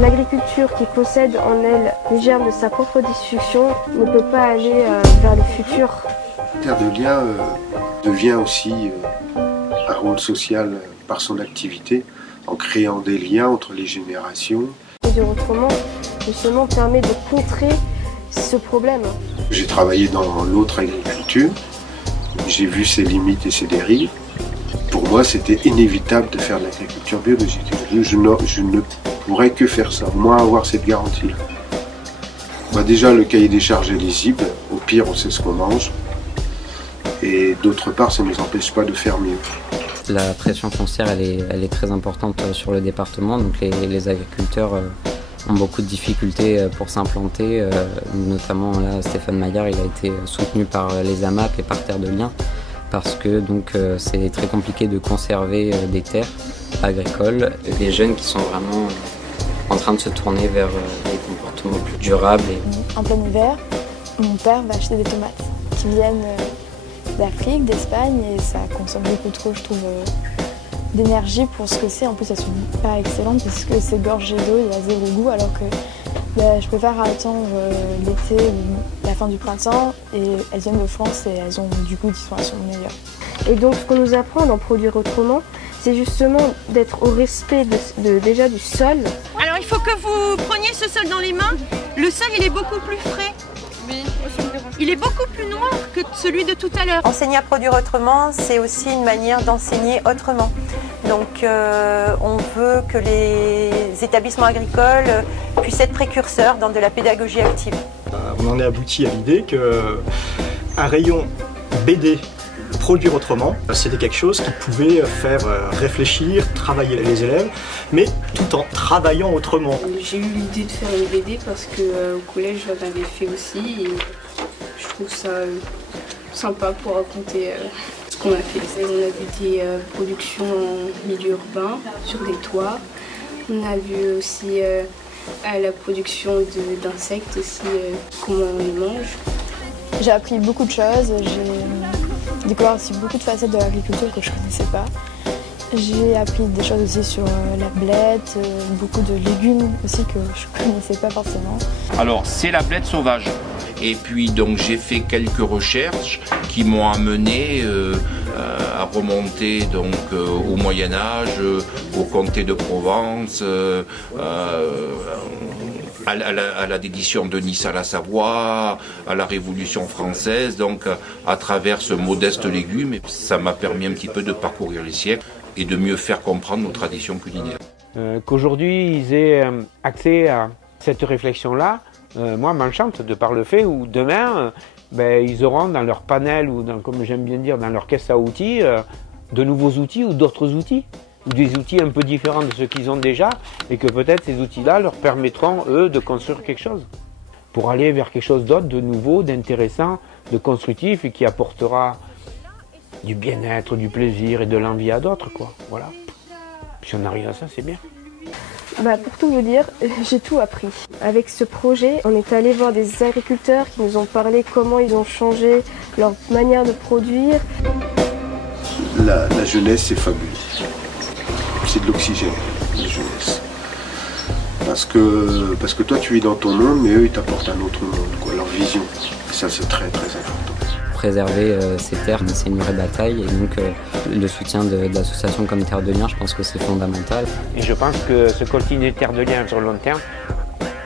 L'agriculture qui possède en elle les germes de sa propre destruction ne peut pas aller vers le futur. Terre de Liens devient aussi un rôle social par son activité, en créant des liens entre les générations. Produire autrement, justement, permet de contrer ce problème. J'ai travaillé dans l'autre agriculture, j'ai vu ses limites et ses dérives. Pour moi, c'était inévitable de faire de l'agriculture biologique. Je ne pourrais que faire ça, au moins avoir cette garantie-là. Déjà, le cahier des charges est lisible, au pire, on sait ce qu'on mange. Et d'autre part, ça ne nous empêche pas de faire mieux. La pression foncière, elle est très importante sur le département, donc les agriculteurs ont beaucoup de difficultés pour s'implanter, notamment là, Stéphane Maillard, il a été soutenu par les AMAP et par Terre de Liens, parce que c'est très compliqué de conserver des terres agricoles. Des jeunes qui sont vraiment en train de se tourner vers des comportements plus durables. En plein hiver, mon père va acheter des tomates qui viennent d'Afrique, d'Espagne, et ça consomme beaucoup trop, je trouve, d'énergie pour ce que c'est. En plus, elles sont pas excellentes parce que c'est gorgé d'eau, il y a zéro goût, alors que je préfère attendre l'été ou la fin du printemps, et elles viennent de France et elles ont du goût, elles sont meilleures. Et donc, ce qu'on nous apprend d'en produire autrement, c'est justement d'être au respect déjà du sol. Alors, il faut que vous preniez ce sol dans les mains. Le sol, il est beaucoup plus frais. Oui, il est beaucoup plus noir que celui de tout à l'heure. Enseigner à produire autrement, c'est aussi une manière d'enseigner autrement. Donc on veut que les établissements agricoles puissent être précurseurs dans de la pédagogie active. On en est abouti à l'idée qu'un rayon BD produire autrement, c'était quelque chose qui pouvait faire réfléchir, travailler les élèves, mais tout en travaillant autrement. J'ai eu l'idée de faire une BD parce qu'au collège j'en avais fait aussi, et je trouve ça sympa pour raconter ce qu'on a fait. On a vu des productions en milieu urbain, sur des toits. On a vu aussi la production d'insectes aussi, comment on les mange. J'ai appris beaucoup de choses, j'ai découvert aussi beaucoup de facettes de l'agriculture que je ne connaissais pas. J'ai appris des choses aussi sur la blette, beaucoup de légumes aussi que je ne connaissais pas forcément. Alors c'est la blette sauvage. Et puis donc j'ai fait quelques recherches qui m'ont amené à remonter donc au Moyen-Âge, au comté de Provence, à la dédition de Nice à la Savoie, à la Révolution française, donc à travers ce modeste légume. Et ça m'a permis un petit peu de parcourir les siècles et de mieux faire comprendre nos traditions culinaires. Qu'aujourd'hui ils aient accès à cette réflexion-là, moi m'enchante de par le fait où demain ils auront dans leur panel ou comme j'aime bien dire dans leur caisse à outils de nouveaux outils ou d'autres outils ou des outils un peu différents de ceux qu'ils ont déjà et que peut-être ces outils-là leur permettront eux de construire quelque chose pour aller vers quelque chose d'autre, de nouveau, d'intéressant, de constructif et qui apportera du bien-être, du plaisir et de l'envie à d'autres, quoi. Voilà. Si on arrive à ça, c'est bien. Pour tout vous dire, j'ai tout appris. Avec ce projet, on est allé voir des agriculteurs qui nous ont parlé comment ils ont changé leur manière de produire. La jeunesse, c'est fabuleux. C'est de l'oxygène, la jeunesse. Parce que toi, tu es dans ton monde, mais eux, ils t'apportent un autre monde, quoi, leur vision. Et ça, c'est très, très important. Préserver ces terres, c'est une vraie bataille, et donc le soutien d'associations comme Terre de Liens, je pense que c'est fondamental. Et je pense que ce continuer Terre de Liens sur le long terme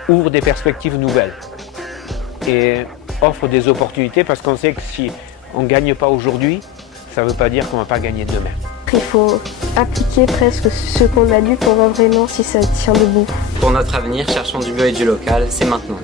ouvre des perspectives nouvelles et offre des opportunités parce qu'on sait que si on ne gagne pas aujourd'hui, ça ne veut pas dire qu'on ne va pas gagner demain. Il faut appliquer presque ce qu'on a lu pour voir vraiment si ça tient debout. Pour notre avenir, cherchons du bio et du local, c'est maintenant.